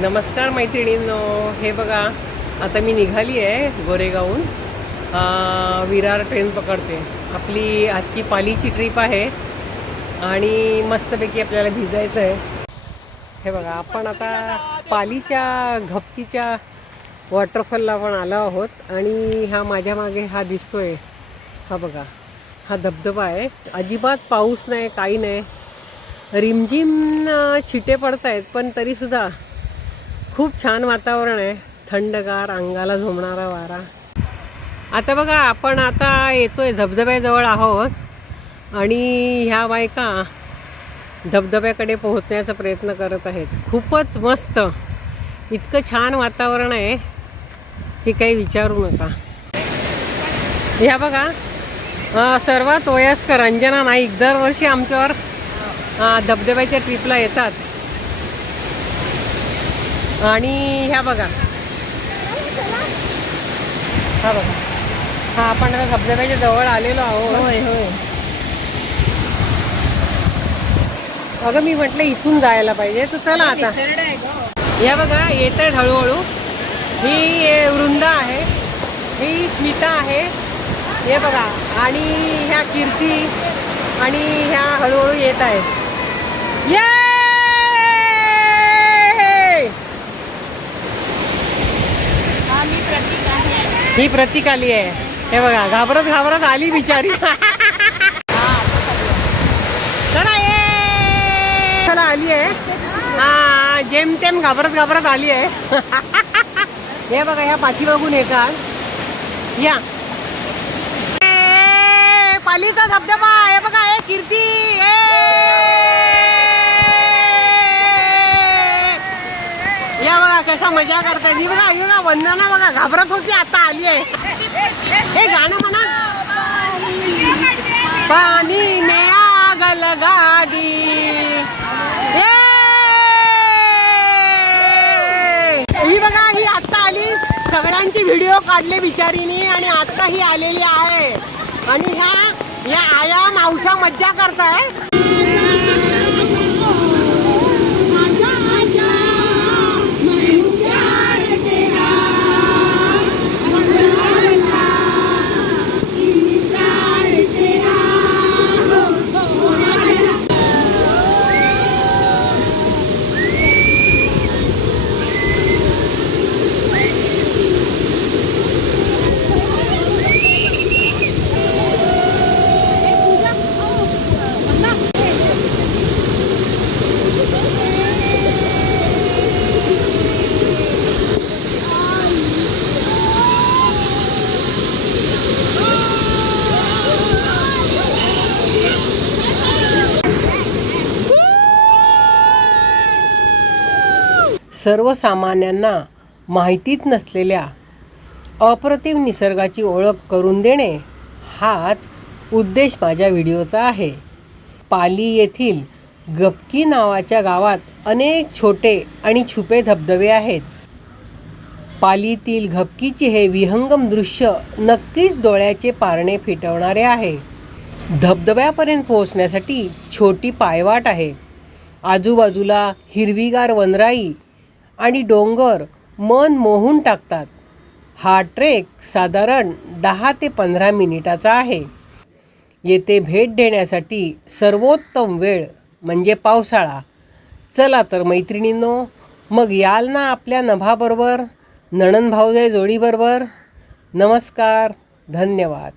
नमस्कार मैत्रिणींनो. हे बघा आता मी निघाली आहे गोरेगावहून. विरार ट्रेन पकडते. आपली आजची पालीची ट्रिप आहे आणि मस्तपैकी आपल्याला भिजायचं आहे. हे बघा आपण आता पालीच्या घपकीच्या वॉटरफॉलला आपण आलो आहोत आणि हा माझ्या मागे हा दिसतोय. हा बघा हा धबधबा आहे. अजिबात पाऊस नाही काही नाही. रिमझिम छिटे पडत आहेत पण तरीसुद्धा खूप छान वातावरण आहे. थंडगार अंगाला झोमणारा वारा. आता बघा आपण आता येतोय धबधब्याजवळ आहोत. आणि ह्या बायका धबधब्याकडे पोहोचण्याचा प्रयत्न करत आहेत. खूपच मस्त. इतकं छान वातावरण आहे की काही विचारू नका. ह्या बघा सर्वात वयस्कर अंजना नाईक दरवर्षी आमच्यावर धबधब्याच्या ट्रिपला येतात. आणि ह्या बघा. हा बघा. हा आपण आता धबधब्याच्या जवळ आलेलो आहोत. होय होय. अगं मी म्हटलं इथून जायला पाहिजे तर चला आता. या बघा येत आहेत हळूहळू. ही वृंदा आहे. ही स्मिता आहे. हे बघा. आणि ह्या कीर्ती आणि ह्या हळूहळू येत आहेत. ये ही प्रतीक आली आहे. हे बघा, घाबरत घाबरत आली बिचारी. चला, ये. चला, आली आहे. हा जेमतेम घाबरत घाबरत आली आहे. हे बघा ह्या पाठीमागून येतात या. पालीचा धबधबा, हे बघा हे कीर्ती. कशा मजा करताय? ही बघा ही बघा वंदना बघा घाबरत होती आता आली आहे. हे गाणं म्हणा. पाणी में आग ही बघा ही आत्ता आली. सगळ्यांची व्हिडिओ काढले बिचारीनी आणि आत्ता ही आलेली आहे. आणि ह्या या आया मावशा मज्जा करताय. सर्वसामान्यांना माहितीत नसलेल्या अप्रतिम निसर्गाची ओळख करून देणे हाच उद्देश माझ्या व्हिडिओचा आहे. पाली येथील गपकी नावाच्या गावात अनेक छोटे आणि छुपे धबधबे आहेत. पालीतील घपकीचे हे विहंगम दृश्य नक्कीच डोळ्याचे पारणे फिटवणारे आहे. धबधब्यापर्यंत पोहोचण्यासाठी छोटी पायवाट आहे. आजूबाजूला हिरवीगार वनराई आणि डोंगर मन मोहून टाकतात. हा ट्रेक साधारण दहा ते पंधरा मिनिटाचा आहे. येथे भेट देण्यासाठी सर्वोत्तम वेळ म्हणजे पावसाळा. चला तर मैत्रिणींनो मग याल ना आपल्या नभाबरोबर नणन भाऊजय जोडीबरोबर. नमस्कार धन्यवाद.